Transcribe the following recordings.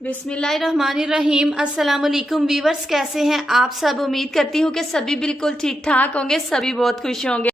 बिस्मिल्लाहिर्रहमानिर्रहीम। अस्सलाम वालेकुम व्यूवर्स, कैसे हैं आप सब। उम्मीद करती हूँ कि सभी बिल्कुल ठीक ठाक होंगे, सभी बहुत खुश होंगे।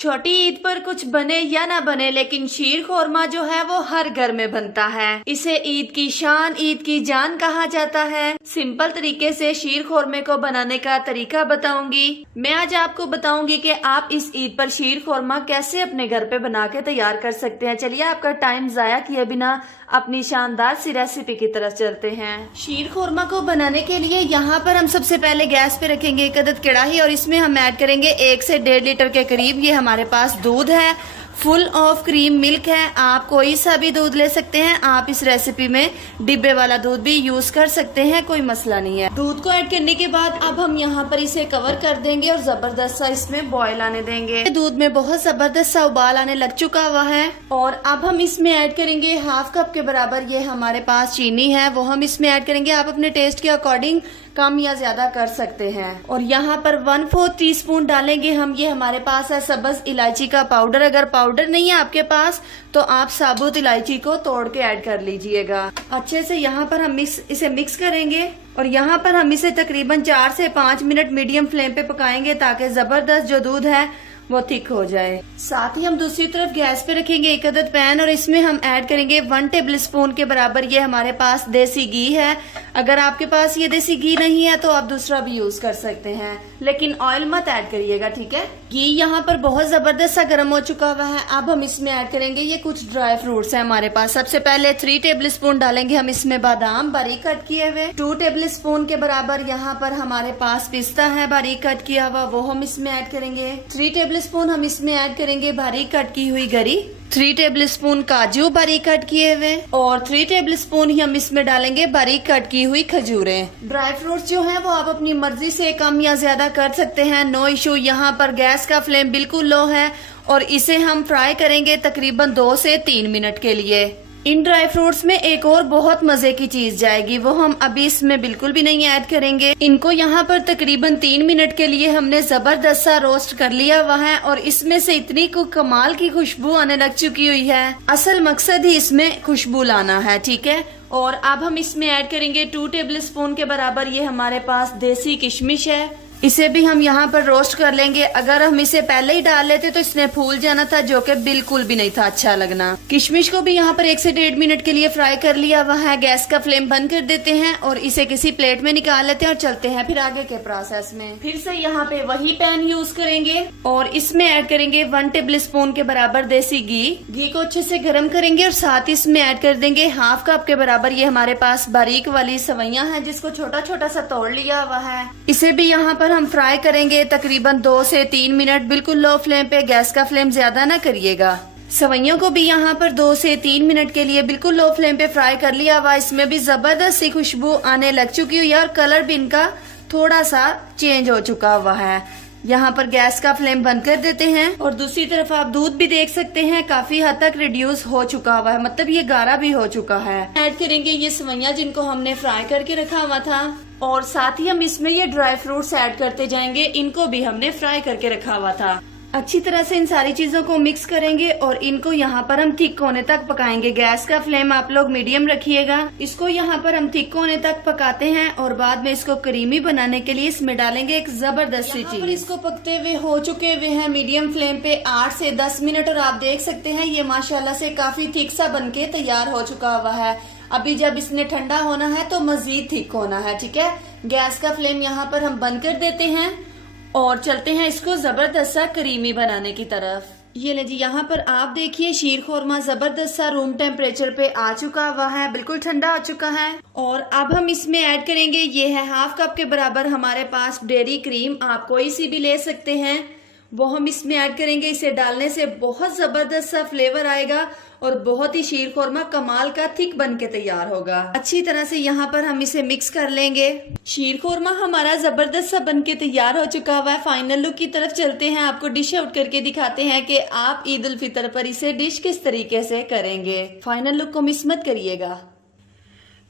छोटी ईद पर कुछ बने या ना बने, लेकिन शीर खोरमा जो है वो हर घर में बनता है। इसे ईद की शान, ईद की जान कहा जाता है। सिंपल तरीके से शीर खोरमे को बनाने का तरीका बताऊंगी। मैं आज आपको बताऊंगी कि आप इस ईद पर शीर खोरमा कैसे अपने घर पे बना के तैयार कर सकते हैं। चलिए आपका टाइम जाया किए बिना अपनी शानदार सी रेसिपी की तरफ चलते हैं। शीर खोरमा को बनाने के लिए यहाँ पर हम सबसे पहले गैस पे रखेंगे एक अदद कढ़ाई और इसमें हम ऐड करेंगे 1 से 1.5 लीटर के करीब ये हमारे पास दूध है। फुल ऑफ क्रीम मिल्क है। आप कोई सा भी दूध ले सकते हैं। आप इस रेसिपी में डिब्बे वाला दूध भी यूज कर सकते हैं, कोई मसला नहीं है। दूध को ऐड करने के बाद अब हम यहाँ पर इसे कवर कर देंगे और जबरदस्त सा इसमें बॉयल आने देंगे। दूध में बहुत जबरदस्त सा उबाल आने लग चुका हुआ है और अब हम इसमें ऐड करेंगे 1/2 कप के बराबर ये हमारे पास चीनी है, वो हम इसमें ऐड करेंगे। आप अपने टेस्ट के अकॉर्डिंग कम या ज्यादा कर सकते हैं। और यहाँ पर 1/4 टीस्पून डालेंगे हम, ये हमारे पास है सब्ज इलायची का पाउडर। अगर पाउडर नहीं है आपके पास तो आप साबुत इलायची को तोड़ के ऐड कर लीजिएगा। अच्छे से यहाँ पर हम इसे मिक्स करेंगे और यहाँ पर हम इसे तकरीबन 4 से 5 मिनट मीडियम फ्लेम पे पकाएंगे ताकि जबरदस्त जो दूध है वो थिक हो जाए। साथ ही हम दूसरी तरफ गैस पे रखेंगे एक अदद पैन और इसमें हम ऐड करेंगे 1 टेबल स्पून के बराबर ये हमारे पास देसी घी है। अगर आपके पास ये देसी घी नहीं है तो आप दूसरा भी यूज कर सकते हैं, लेकिन ऑयल मत ऐड करिएगा, ठीक है। घी यहाँ पर बहुत जबरदस्त सा गर्म हो चुका हुआ है। अब हम इसमें ऐड करेंगे ये कुछ ड्राई फ्रूट्स है हमारे पास। सबसे पहले 3 टेबल स्पून डालेंगे हम इसमें बादाम बारीक कट किए हुए। 2 टेबल स्पून के बराबर यहाँ पर हमारे पास पिस्ता है बारीक कट किया हुआ, वो हम इसमें ऐड करेंगे। 3 टेबल स्पून हम इसमें ऐड करेंगे बारीक कट की हुई गरी। 3 टेबल स्पून काजू बारीक कट किए हुए और 3 टेबल स्पून ही हम इसमें डालेंगे बारीक कट की हुई खजूरें। ड्राई फ्रूट्स जो हैं वो आप अपनी मर्जी से कम या ज्यादा कर सकते हैं, नो इशू। यहाँ पर गैस का फ्लेम बिल्कुल लो है और इसे हम फ्राई करेंगे तकरीबन 2 से 3 मिनट के लिए। इन ड्राई फ्रूट्स में एक और बहुत मजे की चीज जाएगी, वो हम अभी इसमें बिल्कुल भी नहीं ऐड करेंगे। इनको यहाँ पर तकरीबन 3 मिनट के लिए हमने जबरदस्त सा रोस्ट कर लिया हुआ है और इसमें से इतनी को कमाल की खुशबू आने लग चुकी हुई है। असल मकसद ही इसमें खुशबू लाना है, ठीक है। और अब हम इसमें ऐड करेंगे 2 टेबल स्पून के बराबर ये हमारे पास देसी किशमिश है। इसे भी हम यहाँ पर रोस्ट कर लेंगे। अगर हम इसे पहले ही डाल लेते तो इसने फूल जाना था, जो कि बिल्कुल भी नहीं था अच्छा लगना। किशमिश को भी यहाँ पर 1 से 1.5 मिनट के लिए फ्राई कर लिया हुआ है। गैस का फ्लेम बंद कर देते हैं और इसे किसी प्लेट में निकाल लेते हैं और चलते हैं फिर आगे के प्रोसेस में। फिर से यहाँ पे वही पैन यूज करेंगे और इसमें ऐड करेंगे 1 टेबल स्पून के बराबर देसी घी को अच्छे से गर्म करेंगे और साथ ही इसमें ऐड कर देंगे 1/2 कप के बराबर ये हमारे पास बारीक वाली सवैयां हैं, जिसको छोटा छोटा सा तोड़ लिया हुआ है। इसे भी यहाँ पर हम फ्राई करेंगे तकरीबन 2 से 3 मिनट, बिल्कुल लो फ्लेम पे। गैस का फ्लेम ज्यादा ना करिएगा। सवैयों को भी यहाँ पर 2 से 3 मिनट के लिए बिल्कुल लो फ्लेम पे फ्राई कर लिया हुआ। इसमें भी जबरदस्त सी खुशबू आने लग चुकी हुई है और कलर भी इनका थोड़ा सा चेंज हो चुका हुआ है। यहाँ पर गैस का फ्लेम बंद कर देते हैं और दूसरी तरफ आप दूध भी देख सकते हैं काफी हद तक रिड्यूस हो चुका हुआ है, मतलब ये गाढ़ा भी हो चुका है। ऐड करेंगे ये सवैयां जिनको हमने फ्राई करके रखा हुआ था और साथ ही हम इसमें ये ड्राई फ्रूट्स ऐड करते जाएंगे, इनको भी हमने फ्राई करके रखा हुआ था। अच्छी तरह से इन सारी चीजों को मिक्स करेंगे और इनको यहाँ पर हम थिक होने तक पकाएंगे। गैस का फ्लेम आप लोग मीडियम रखिएगा। इसको यहाँ पर हम थिक होने तक पकाते हैं और बाद में इसको क्रीमी बनाने के लिए इसमें डालेंगे एक जबरदस्त सी चीज। इसको पकते हुए हो चुके हुए हैं मीडियम फ्लेम पे 8 से 10 मिनट और आप देख सकते हैं ये माशाल्लाह से काफी थिक सा बनके तैयार हो चुका हुआ है। अभी जब इसने ठंडा होना है तो मजीद थिक होना है, ठीक है। गैस का फ्लेम यहाँ पर हम बंद कर देते हैं और चलते हैं इसको जबरदस्त सा क्रीमी बनाने की तरफ। ये ले जी, यहाँ पर आप देखिए शीर खोरमा जबरदस्त सा रूम टेम्परेचर पे आ चुका हुआ है, बिल्कुल ठंडा हो चुका है। और अब हम इसमें ऐड करेंगे ये है 1/2 कप के बराबर हमारे पास डेयरी क्रीम, आप कोई सी भी ले सकते हैं, वो हम इसमें ऐड करेंगे। इसे डालने से बहुत जबरदस्त सा फ्लेवर आएगा और बहुत ही शीर खोरमा कमाल का थिक बन के तैयार होगा। अच्छी तरह से यहाँ पर हम इसे मिक्स कर लेंगे। शीर खोरमा हमारा जबरदस्त सा बन के तैयार हो चुका हुआ है। फाइनल लुक की तरफ चलते हैं, आपको डिश आउट करके दिखाते हैं कि आप ईद उल फितर पर इसे डिश किस तरीके से करेंगे। फाइनल लुक को मिस मत करिएगा।